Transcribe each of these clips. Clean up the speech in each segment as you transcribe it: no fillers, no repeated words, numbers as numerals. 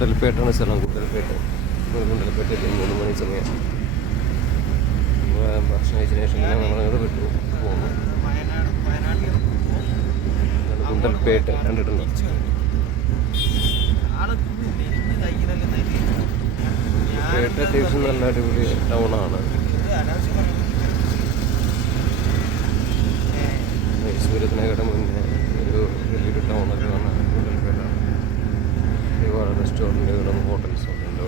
ഗുണ്ടൽപേട്ടാണ് സ്ഥലം. ഗുണ്ടൽപേട്ട് 3 മണി സമയം ഭക്ഷണം കഴിച്ചതിന് ശേഷം നമ്മളത് വിട്ടു പോകുന്നു. ഗുണ്ടൽപേട്ട് കണ്ടിട്ടുണ്ടോ? പേട്ട അത്യാവശ്യം നല്ല അടിപൊളി ടൗണാണ്. മൈസൂരത്തിനേക്കാളും മുന്നേ ഒരു വലിയൊരു ടൗണൊക്കെ ആണ് ഗുണ്ടൽപേട്ട. ഒരുപാട് റെസ്റ്റോറൻറ്റുകളും ഹോട്ടൽസും ഒക്കെ ഉണ്ട്.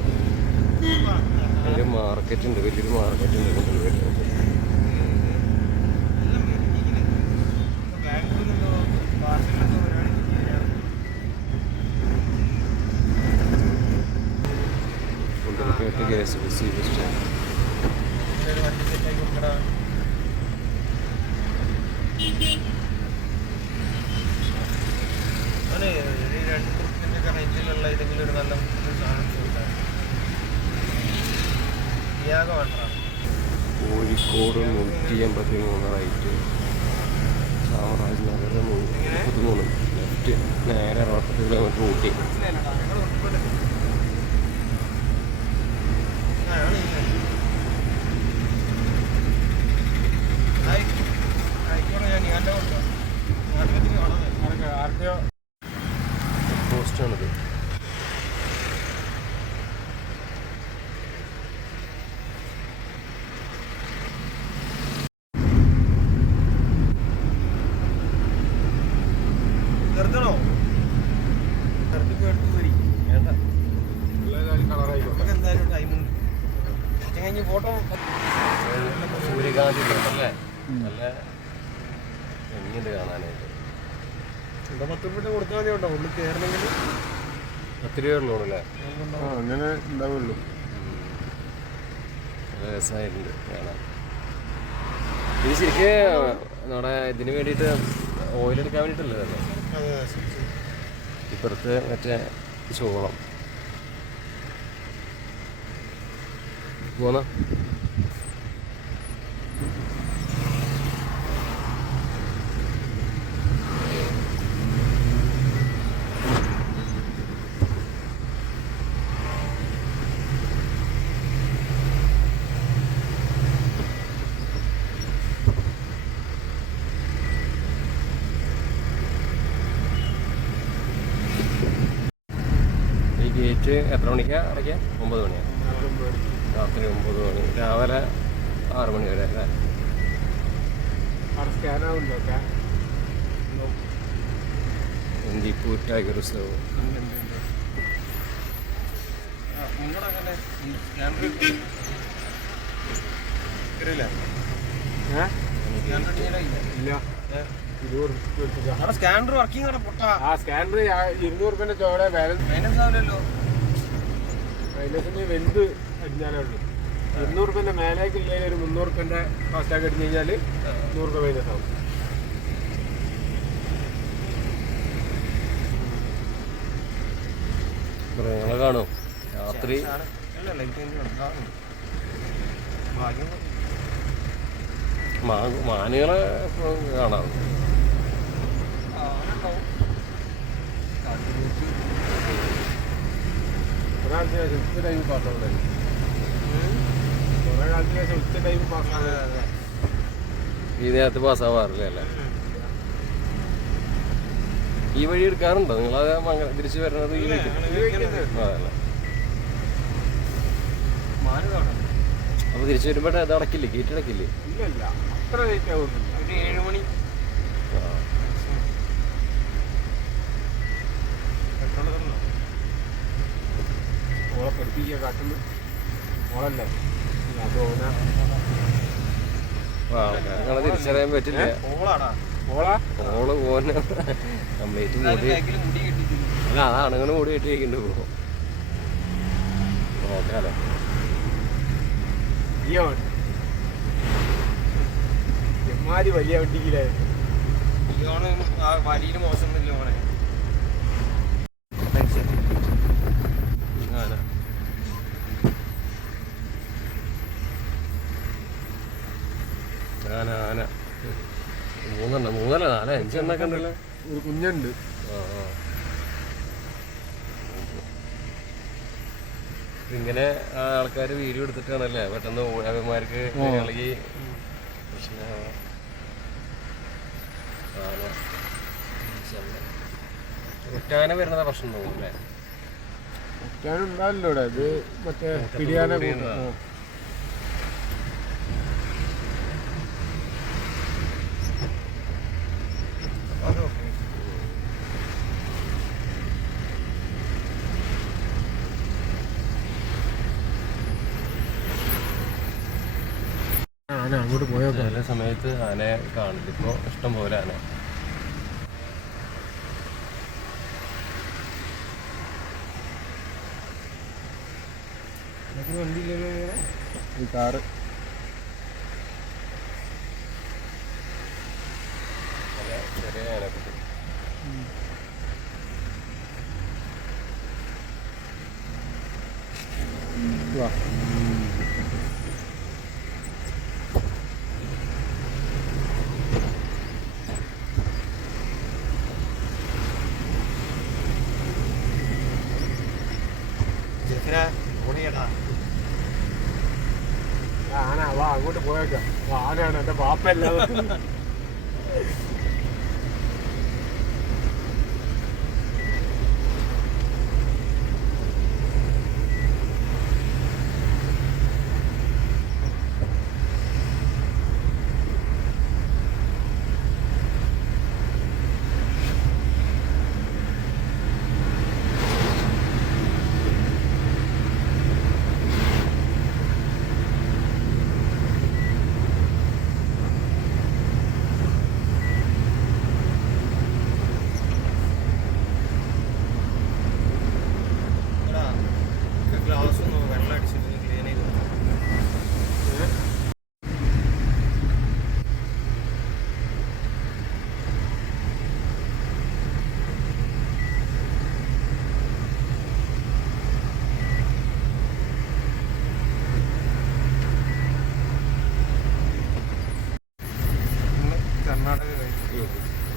ഒരു മാർക്കറ്റ് ഉണ്ട്, വലിയൊരു മാർക്കറ്റ് ഉണ്ട് Gundlupet. Gundlupet KSRTC bus stand. Kozhikode 183 right, Chamaraj Nagar 33 left, നേരെ 60 കിലോമീറ്റർ ഊട്ടി. പോസ്റ്റാണിത്. സൂര്യകാന്തി അല്ലേ? നല്ല ഭംഗിയുണ്ട് കാണാനായിട്ട്. 10 രൂപ കൊടുത്താൽ മതി കേട്ടോ, ഉള്ളിൽ കയറണമെങ്കിൽ. 10 രൂപയുള്ളൂ അല്ലേ? അങ്ങനെ ഉണ്ടാവുള്ളൂ. രസമായിട്ടുണ്ട് കാണാൻ. ഇത് ശരിക്കും നമ്മുടെ ഇതിന് വേണ്ടിയിട്ട് ഓയിലെടുക്കാൻ വേണ്ടിയിട്ടല്ലേ? ഇപ്പുറത്ത് മറ്റേ ചോളം പോന്ന ഗേറ്റ് എത്ര മണിക്കാണ് അടയ്ക്കുക? 9 മണിയാണ്. രാത്രി 9 മണി, രാവിലെ 6 മണി വരെ അല്ലേ? ഇന്ത്യപ്പൂർ tiger reserve. Scanner working scanner 200 രൂപേന്റെ ചോടെ ബാലൻസ് വലുത് അടിഞ്ഞാലേ ഉള്ളൂ. 200 രൂപേന്റെ മേലേക്ക് ഇല്ലെങ്കിൽ ഒരു 300 രൂപേന്റെ ഫാസ്റ്റാഗ് അടിച്ചു കഴിഞ്ഞാൽ 100 രൂപ മൈനസ് ആവും. മൃഗങ്ങളെ കാണും രാത്രി. മാനുകളെ കാണാം. ഒരാഴ്ച ഉച്ച ടൈം പാസ്സാവുന്നത്, കുറെ കാലത്തിന് ശേഷം ഉച്ച ടൈം പാസ്സാവുന്നത്. ഈ നേരത്ത് പാസ്സാവാറില്ല അല്ലേ? ഈ വഴി എടുക്കാറുണ്ടോ നിങ്ങളത്? തിരിച്ചു വരുന്നത് ഈ വഴി അതല്ല? അപ്പൊ തിരിച്ചു വരുമ്പോഴേ അത് അടക്കില്ലേ? ഗേറ്റ് അടക്കില്ലേ? ഇല്ല, അത്ര ലേറ്റ് ആവുന്നില്ല. ഒരു 7 മണി. ഓളെ പഠിപ്പിക്കുക കാട്ടുന്നു. ഓളല്ലേ ആൾക്കാരെ തിരിച്ചറിയാൻ പറ്റില്ല. ഓള് പോന്നെ കംപ്ലീറ്റ് മുടി അല്ല, അതാണുങ്ങൾ മുടി കെട്ടി വയ്ക്കേണ്ടി പോകും. നോക്കാലോ. വലിയ വണ്ടിക്കില്ലേ വലിയ മോശമൊന്നുമില്ല മോനെ. ആന 3 4 5 എണ്ണൊക്കെ ഉണ്ടല്ലോ. ഒരു കുഞ്ഞുണ്ട്. ഇങ്ങനെ ആൾക്കാർ വീഡിയോ എടുത്തിട്ടാണല്ലേ പെട്ടെന്ന് അവന്മാർക്ക് ഇളകി പ്രശ്നമാവാ. ഒറ്റാന വരുന്നതാ പ്രശ്നം തോന്നുന്നു അല്ലേ? ഉണ്ടാവില്ലോ ഇവിടെ. ഇത് മറ്റേ പിടിയാന ആന അങ്ങോട്ട് പോയോ? ചില സമയത്ത് ആനയെ കാണില്ല. ഇപ്പോൾ ഇഷ്ടം പോലെ ആന. വണ്ടിയില്ലല്ലോ ഈ കാറ്. ചെറിയ ആനക്കുട്ടി. വാ ആന വാ അങ്ങോട്ട് പോയേക്കാം. ആനയാണ് എൻ്റെ പാപ്പല്ലാതെ.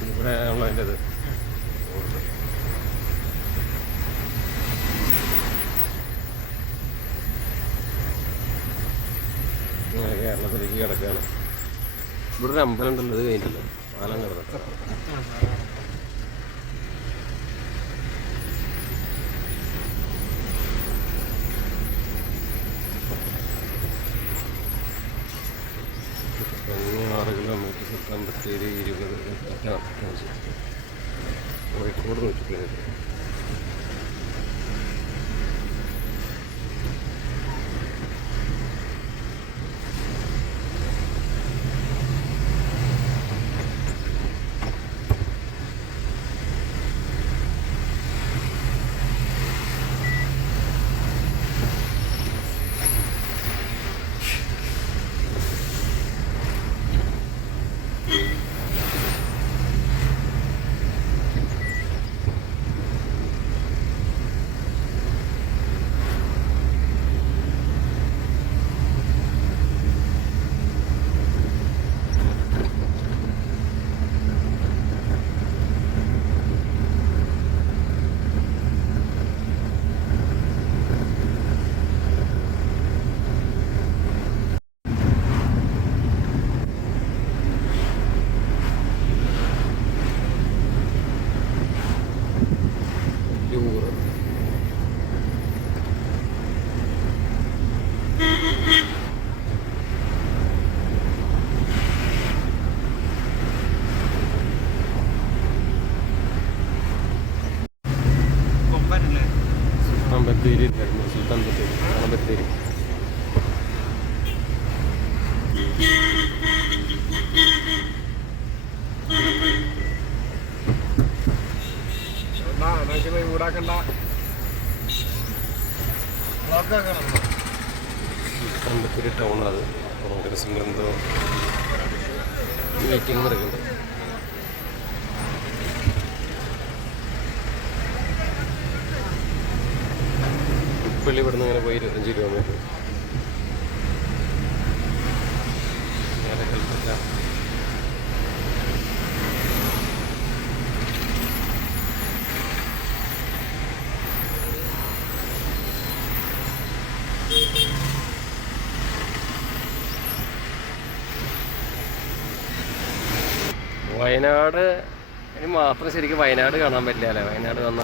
ഇവിടെ ആണല്ലോ അതിൻ്റെ ഇത്. കേരളത്തിലേക്ക് കിടക്കുകയാണ്. ഇവിടെ ഒരു അമ്പലം ഉണ്ടല്ലോ, ഇത് കഴിഞ്ഞിട്ടല്ലോ പാലം കിടന്നത്. Kilometre Sultan Bathery 20 Kozhikode 100 kilometre. Bathery Sultan Bathery Bathery. ൂടാക്കണ്ട Sultan Bathery town. അത് കോൺഗ്രസിൻ്റെ എന്തോ മീറ്റിംഗ് നടക്കുന്നുണ്ട്. പള്ളി ഇവിടുന്ന് ഇങ്ങനെ പോയി 25 കിലോമീറ്റർ. കൽപ്പറ്റ വയനാട് ഇനി മാത്രം ശരിക്കും വയനാട് കാണാൻ പറ്റില്ല അല്ലേ? വയനാട് വന്ന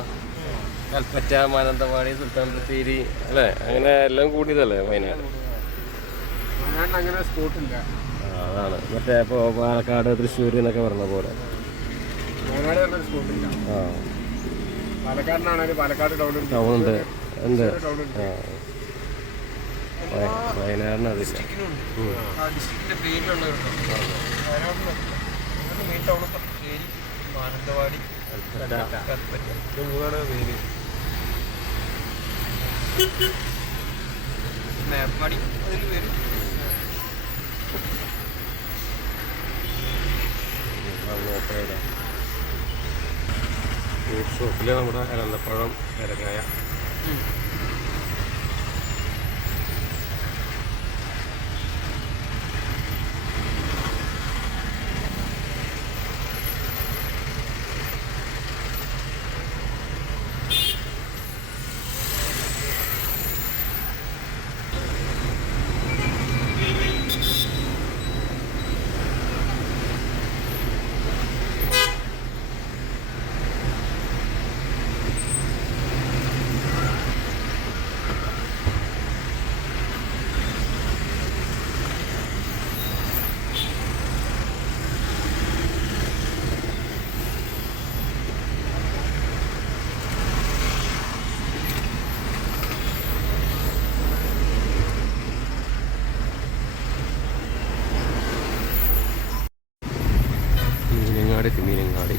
കൽപ്പറ്റ, മാനന്തവാടി, സുൽത്താൻ ബത്തേരി അല്ലേ? അങ്ങനെ എല്ലാം കൂടിയതല്ലേ വയനാട്? വയനാട്ടിൽ അങ്ങനെ സ്പോട്ടില്ല. അതാണ് മറ്റേ ഇപ്പോൾ പാലക്കാട്, തൃശ്ശൂർ എന്നൊക്കെ പറഞ്ഞ പോലെ വയനാട് പറഞ്ഞൊരു സ്പോട്ടില്ല. ആ പാലക്കാടിനാണെങ്കിൽ പാലക്കാട് ടൗൺ ഉണ്ട്. ഉണ്ട്. ടൗൺ ആ വയനാടിന് അതില്ല. മാനന്തവാടി, ഇത് മൂന്നാണ് മെയിൻ. മേപ്പാടി അതിൽ വരും. ഫ്രൂട്ട് ഷോപ്പിൽ നമ്മുടെ ഇലന്തപ്പഴം, ഏലക്കായ മീനങ്ങാടി.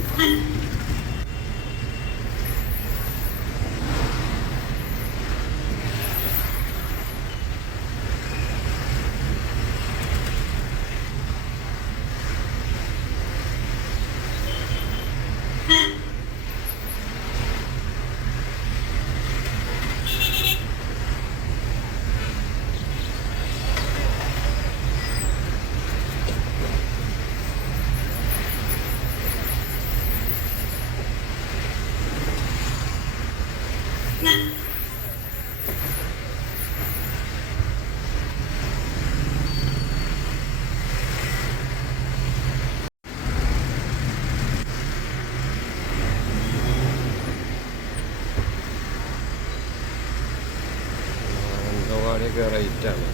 മാനന്തവാടിയൊക്കെ റൈറ്റാണ്.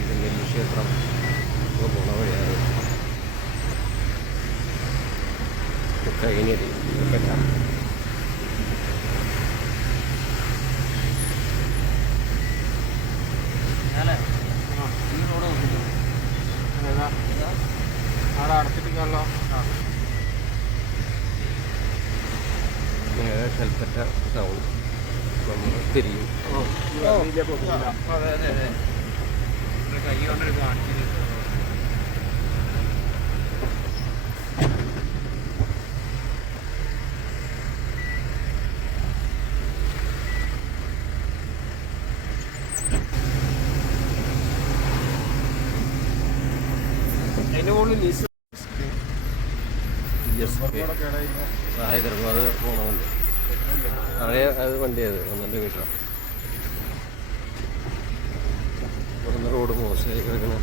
ഇത് നെല്ലിക്ഷേത്രം ഒക്കെ പോണ വഴിയാണ്. കൈനടി അവിടെ അടച്ചിട്ടില്ലല്ലോ. നേരെ കൽപ്പറ്റ ടൗൺ നമ്മൾ തിരിയും. അതെ കൈ കൊണ്ടൊരു കാണിച്ചില്ല. അതിന്റെ മുകളിൽ ഹൈദരാബാദ് പോകണമെന്നുണ്ട്. പഴയ അത് വണ്ടിയത് 1.5 മീറ്റർ. ഇവിടുന്ന് റോഡ് മോശമായി കിടക്കണം.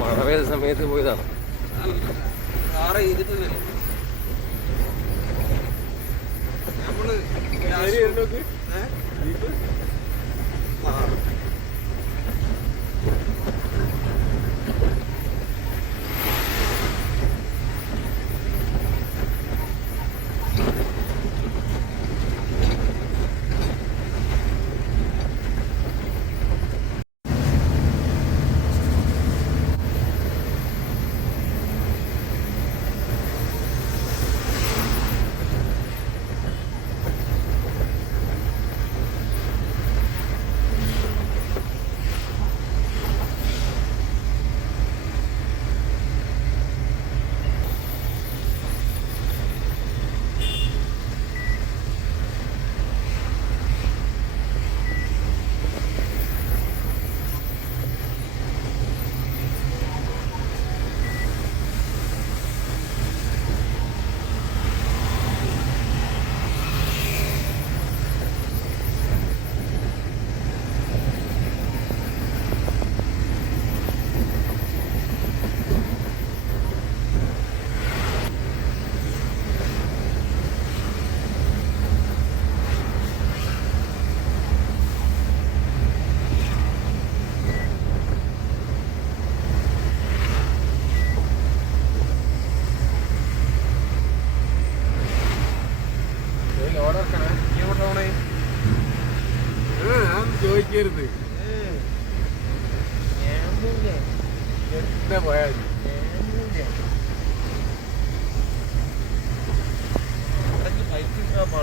മഴ പെയ്ത സമയത്ത് പോയതാണ്.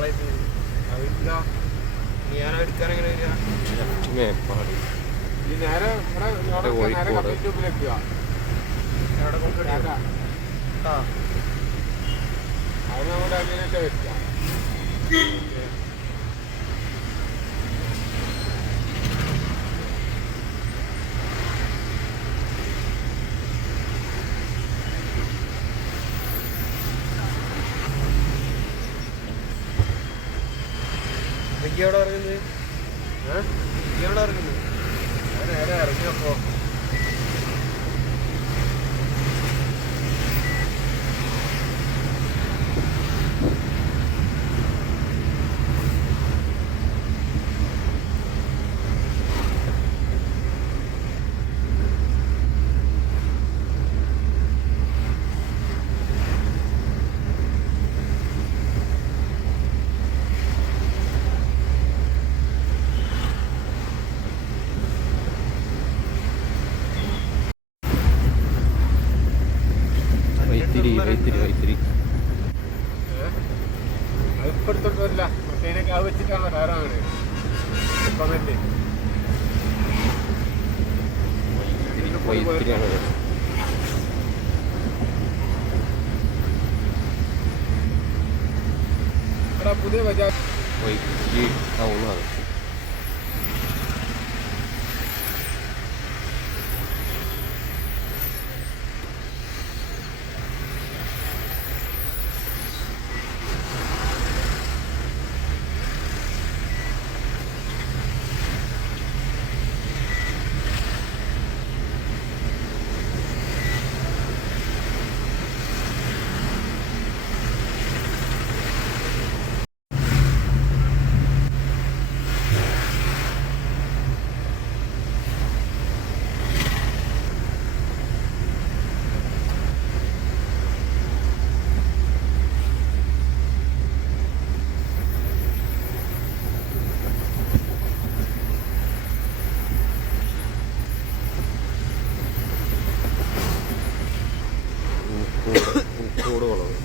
അതില്ല. ഞാൻ എടുക്കാൻ എങ്ങനെ വരിക? മേപ്പാടി ഈ നേരെ ഇവിടെ നേരെ കമ്പ്യൂട്ടർ മുമ്പിലെത്തുക. എവിടെ കൊണ്ടുവരിക? ആ അത് നമ്മുടെ അങ്ങനെയൊക്കെ വെക്കുക. ഇതൊക്കെ എവിടെ ഇറങ്ങുന്നത്? ഇതൊക്കെ എവിടെ ഇറങ്ങുന്നത്? ഞാൻ നേരെ ഇറങ്ങിയപ്പോ വൈത്തിരി അതിപ്പോ എടുത്തോണ്ട് വരില്ല. മറ്റേനൊക്കെ അത് വെച്ചിട്ടാണല്ലോ ടയറാണ് ഇപ്പമല്ലേ. വൈത്തിരിയാണ് ഇവിടെ പുതിയ ബജാജ് വൈത്തിരി ടൗണാണ്. ഉക്കോട് വളവ്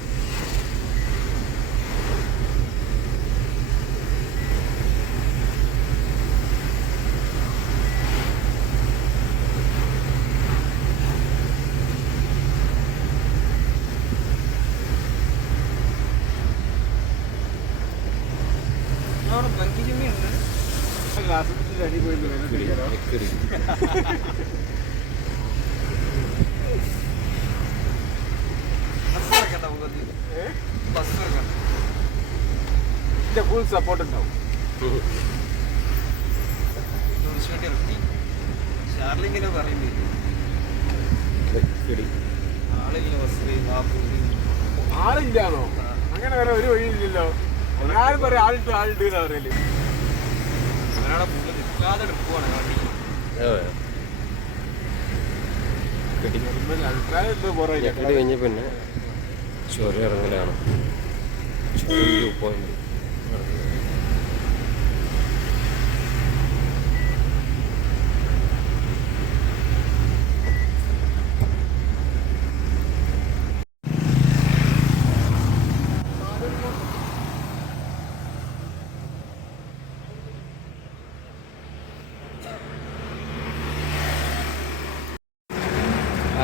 അവിടെ ബങ്കി ജിമ്മി ഉണ്ട്. ഗ്ലാസ് അടി പോയിരുന്നു. എക്കടി ബസ് ഇറക്കണ്ട നമുക്ക്. ബസ് ഇറക്കണ്ട. ഇതിന്റെ ഫുൾ സപ്പോർട്ട് ഉണ്ടാവും. ടൂറിസ്റ്റ് ഇറക്കി ഷാർലിങ്ങനെ പറയുന്നില്ല. എക്കടി ആളില്ല ബസ്സിൽ. ആളില്ലാണോ? അങ്ങനെ വരെ ഒരു വഴിയില്ലല്ലോ. എല്ലാരും പറയാം ആളുണ്ട് എന്നാ പറയല്. അവനവിടെ മുകളിൽ നിൽക്കാതെ ട്രിപ്പാണ് വണ്ടി. അഭിപ്രായം എന്തോ കുറയില്ല. എക്കടി കഴിഞ്ഞ പിന്നെ ചുരം ഇറങ്ങലാണ്. ചുരം വ്യൂ പോയിന്റ്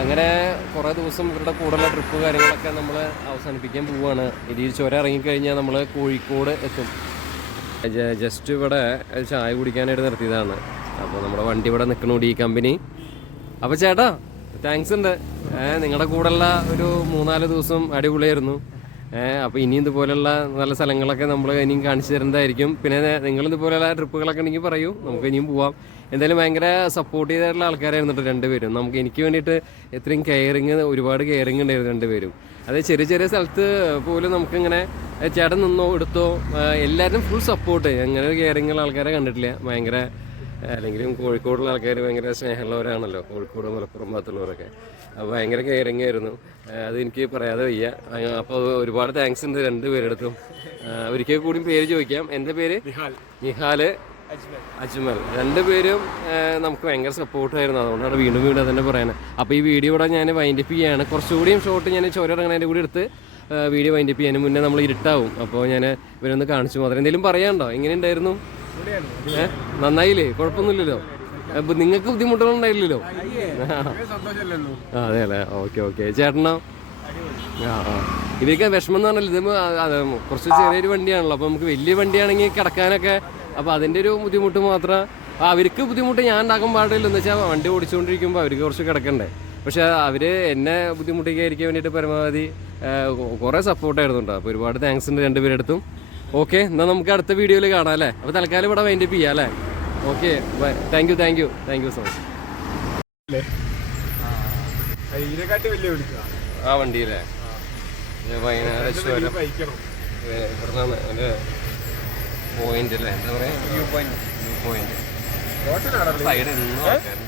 അങ്ങനെ കുറേ ദിവസം ഇവരുടെ കൂടെയുള്ള ട്രിപ്പ് കാര്യങ്ങളൊക്കെ നമ്മൾ അവസാനിപ്പിക്കാൻ പോവുകയാണ്. ഇനി ഈ ചുരം ഇറങ്ങിക്കഴിഞ്ഞാൽ നമ്മൾ കോഴിക്കോട് എത്തും. ജസ്റ്റ് ഇവിടെ ചായ കുടിക്കാനായിട്ട് നിർത്തിയതാണ്. അപ്പോൾ നമ്മുടെ വണ്ടി ഇവിടെ നിൽക്കണുണ്ട് ഈ കമ്പനി. അപ്പോൾ ചേട്ടാ താങ്ക്സ് ഉണ്ട്. നിങ്ങളുടെ കൂടെയുള്ള ഒരു 3-4 ദിവസം അടിപൊളിയായിരുന്നു. അപ്പോൾ ഇനിയും ഇതുപോലെയുള്ള നല്ല സ്ഥലങ്ങളൊക്കെ നമ്മൾ ഇനിയും കാണിച്ചു തരുന്നതായിരിക്കും. പിന്നെ നിങ്ങൾ ഇതുപോലെയുള്ള ട്രിപ്പുകളൊക്കെ ഉണ്ടെങ്കിൽ പറയൂ, നമുക്ക് ഇനിയും പോവാം. എന്തായാലും ഭയങ്കര സപ്പോർട്ട് ചെയ്തിട്ടുള്ള ആൾക്കാരായിരുന്നു കേട്ടോ രണ്ടുപേരും. എനിക്ക് വേണ്ടിയിട്ട് ഇത്രയും ഒരുപാട് കെയറിങ് ഉണ്ടായിരുന്നു രണ്ടുപേരും. അത് ചെറിയ ചെറിയ സ്ഥലത്ത് പോലും നമുക്കിങ്ങനെ ചേട്ടൻ നിന്നോ എടുത്തോ എല്ലാവരും ഫുൾ സപ്പോർട്ട്. അങ്ങനെ ഒരു കെയറിങ്ങുള്ള ആൾക്കാരെ കണ്ടിട്ടില്ല. ഭയങ്കര അല്ലെങ്കിലും കോഴിക്കോടുള്ള ആൾക്കാർ ഭയങ്കര സ്നേഹമുള്ളവരാണല്ലോ, കോഴിക്കോട് മലപ്പുറം ഭാഗത്തുള്ളവരൊക്കെ. അപ്പോൾ ഭയങ്കര കെയറിങ് ആയിരുന്നു. അതെനിക്ക് പറയാതെ വയ്യ. അപ്പോൾ ഒരുപാട് താങ്ക്സ് ഉണ്ട് രണ്ടുപേരെടുത്തും. ഒരിക്കൽ കൂടി പേര് ചോദിക്കാം. എൻ്റെ പേര് നിഹാൽ, അജ്മൽ. രണ്ടുപേരും നമുക്ക് ഭയങ്കര സപ്പോർട്ടായിരുന്നു. അതുകൊണ്ടാണ് വീണ്ടും അതന്നെ പറയാൻ. അപ്പോൾ ഈ വീഡിയോ ഇവിടെ ഞാൻ വൈൻഡപ്പ് ചെയ്യാണ്. കുറച്ചുകൂടിയും ഷോട്ട് ഞാൻ ചുരം ഇറങ്ങുന്നതിൻ്റെ കൂടി എടുത്ത് വീഡിയോ വൈൻഡപ്പ് ചെയ്യാനും മുന്നേ നമ്മൾ ഇരുട്ടാവും. അപ്പോൾ ഞാൻ ഇവരൊന്ന് കാണിച്ചു മാത്രം. എന്തെങ്കിലും പറയാനുണ്ടോ? എങ്ങനെ ഉണ്ടായിരുന്നു? നന്നായില്ലേ? കുഴപ്പമൊന്നുമില്ലല്ലോ? നിങ്ങൾക്ക് ബുദ്ധിമുട്ടുകളുണ്ടായില്ലല്ലോ? അതെ അല്ലേ? Okay okay. ചേട്ടനോ? ഇവർക്ക് വിഷമം എന്ന് പറഞ്ഞാൽ ഇത് കുറച്ച് ചെറിയൊരു വണ്ടിയാണല്ലോ. അപ്പോൾ നമുക്ക് വലിയ വണ്ടിയാണെങ്കിൽ കിടക്കാനൊക്കെ, അപ്പോൾ അതിൻ്റെ ഒരു ബുദ്ധിമുട്ട് മാത്രം. അവർക്ക് ബുദ്ധിമുട്ട് ഞാൻ ഉണ്ടാക്കാൻ പാടില്ല. എന്ന് വെച്ചാൽ വണ്ടി ഓടിച്ചുകൊണ്ടിരിക്കുമ്പോൾ അവർക്ക് കുറച്ച് കിടക്കണ്ടേ. പക്ഷെ അവർ എന്നെ ബുദ്ധിമുട്ടിക്കാതിരിക്കാൻ വേണ്ടിയിട്ട് പരമാവധി കുറേ സപ്പോർട്ടായിരുന്നു കേട്ടോ. അപ്പോൾ ഒരുപാട് താങ്ക്സ് ഉണ്ട് രണ്ടുപേരുടെ അടുത്തും. ഓക്കെ, എന്നാൽ നമുക്ക് അടുത്ത വീഡിയോയിൽ കാണാം അല്ലേ? അപ്പോൾ തൽക്കാലം ഇവിടെ വൈൻഡപ്പ് ചെയ്യാം അല്ലേ? Okay, bye. Thank you so much. ആ വണ്ടിയില്ലേ? വയനാട് ചുരം ഇവിടുന്നാണ് എൻ്റെ പോയിന്റ് അല്ലേ? എന്താ പറയുക, വ്യൂ പോയിന്റ് സൈഡ് എന്നും ആൾക്കാരുണ്ട്.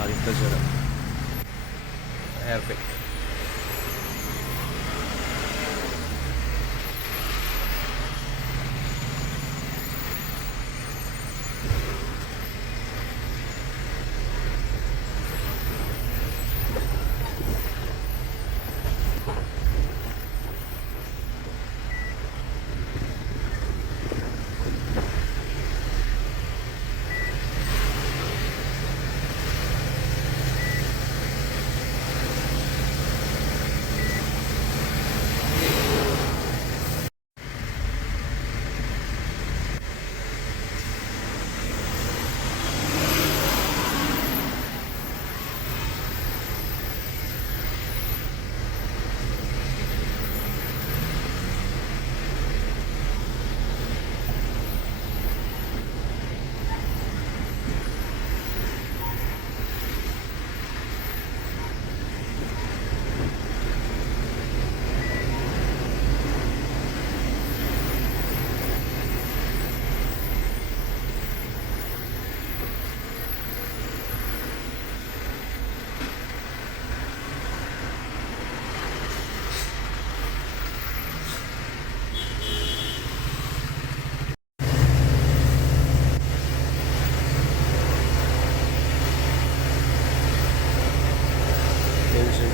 ആദ്യത്തെ ചുരം എയർപിൻ.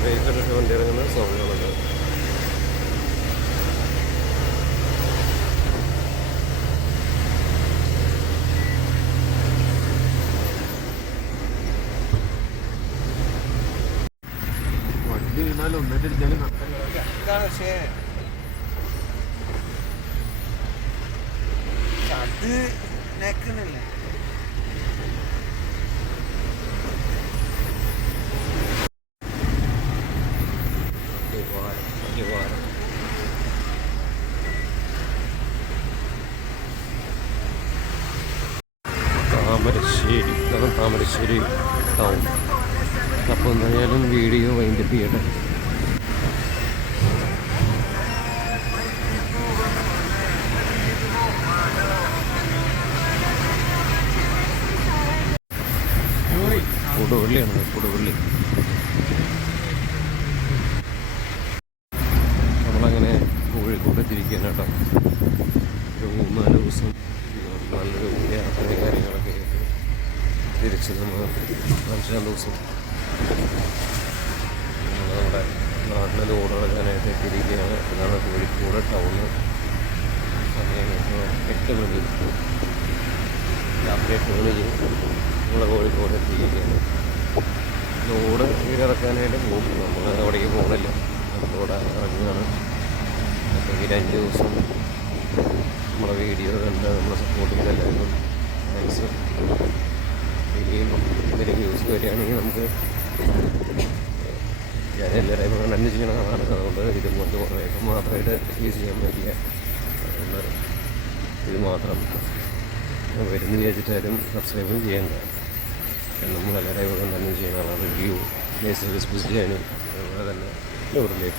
ബ്രേക്കിട്ടിട്ട് വണ്ടി ഇറങ്ങുന്ന സൗണ്ടുകളുണ്ട്. വണ്ടി വീണാലും ഒന്നിട്ടിരിച്ചാലും പക്ഷേ അത് നേക്കുന്നില്ല. താമരശ്ശേരി ടൗൺ. അപ്പോൾ എന്തായാലും വീഡിയോ വൈൻഡപ്പ് ചെയ്യട്ടെ. കൊടുവള്ളിയാണ്. നമ്മളങ്ങനെ കോഴിക്കോട് തിരിക്കാൻ കേട്ടോ. ഒരു 3-4 ദിവസം നല്ലൊരു യാത്ര കാര്യങ്ങളൊക്കെ ആയിട്ട് തിരിച്ച് നമ്മൾ 5-6 ദിവസം നമ്മുടെ നാട്ടിൽ ലോഡ് ഇറങ്ങാനായിട്ട് തിരിക്കുകയാണ്. അതാണ് കോഴിക്കോട് ടൗണ്. സമയം 8 മണി, രാത്രി 8 മണിക്ക് നമ്മൾ കോഴിക്കോട് എത്തിയിരിക്കുകയാണ്. ലോഡ് ഇറക്കാനായിട്ട് പോകും. നമ്മൾ അവിടേക്ക് പോകുന്നില്ല, ലോഡ് ഇറങ്ങുകയാണ്. അപ്പോൾ 5 ദിവസം നമ്മളെ വീഡിയോ കണ്ട് നമ്മളെ സപ്പോർട്ട് ചെയ്ത എല്ലാവർക്കും താങ്ക്സ്. ഇനിയും ഇതിൻ്റെ വ്യൂസ് വരികയാണെങ്കിൽ നമുക്ക് ഞാൻ എല്ലാ ഡ്രൈവറും തന്നെ ചെയ്യണ ആളാണ്. അതുകൊണ്ട് ഇത് മാത്രമായിട്ട് യൂസ് ചെയ്യാൻ പറ്റില്ല. അതുകൊണ്ട് ഇത് മാത്രം വരുന്ന വിചാരിച്ചിട്ടാലും സബ്സ്ക്രൈബും ചെയ്യേണ്ട. നമ്മൾ എല്ലാ ഡ്രൈവറും തന്നെ ചെയ്യുന്ന ആളാണ്. റിവ്യൂ മെസ്സേജ് ബുസ് ചെയ്യാനും അതുപോലെ തന്നെ ലൈഫ്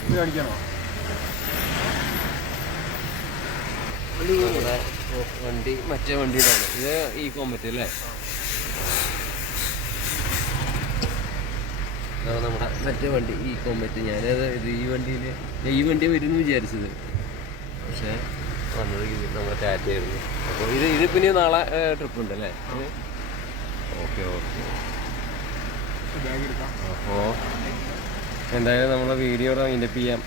നമ്മുടെ വണ്ടി മറ്റേ വണ്ടിയിലാണ്. ഇത് ഈ കോമ്പറ്റ് അല്ലേ? അതാണ് നമ്മുടെ മറ്റേ വണ്ടി ഈ കോമ്പറ്റ്. ഞാനത് ഈ വണ്ടി വരുന്നു വിചാരിച്ചത്, പക്ഷേ വന്നത് നമ്മുടെ ടാറ്റയായിരുന്നു. അപ്പോൾ ഇത് പിന്നെ നാളെ ട്രിപ്പ് ഉണ്ടല്ലേ? ഓക്കെ. അപ്പോൾ എന്തായാലും നമ്മളെ വീഡിയോ വൈൻഡപ്പ് ചെയ്യാം.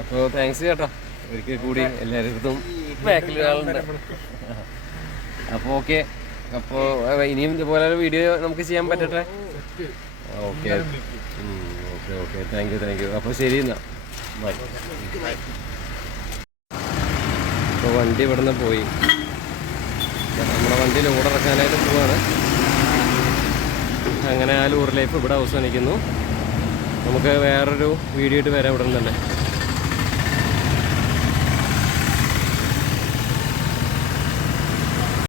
അപ്പോൾ താങ്ക്സ് കേട്ടോ ഒരിക്കൽ കൂടി എല്ലാവരുടെ ബാക്കിൽ ഒരാളുണ്ട്. അപ്പോൾ ഓക്കെ. അപ്പോൾ ഇനിയും ഇതുപോലെ വീഡിയോ നമുക്ക് ചെയ്യാൻ പറ്റട്ടെ. ഓക്കെ. Thank you. അപ്പോൾ ശരി എന്നാൽ ബൈ. അപ്പോൾ വണ്ടി ഇവിടെ നിന്ന് പോയി. നമ്മുടെ വണ്ടി ലോഡ് ഇറക്കാനായിട്ട് പോവാണ്. അങ്ങനെ ആ ലൂർ ലൈഫ് ഇവിടെ അവസാനിക്കുന്നു. നമുക്ക് വേറൊരു വീഡിയോ ആയിട്ട് വരാം ഇവിടെ നിന്ന് തന്നെ.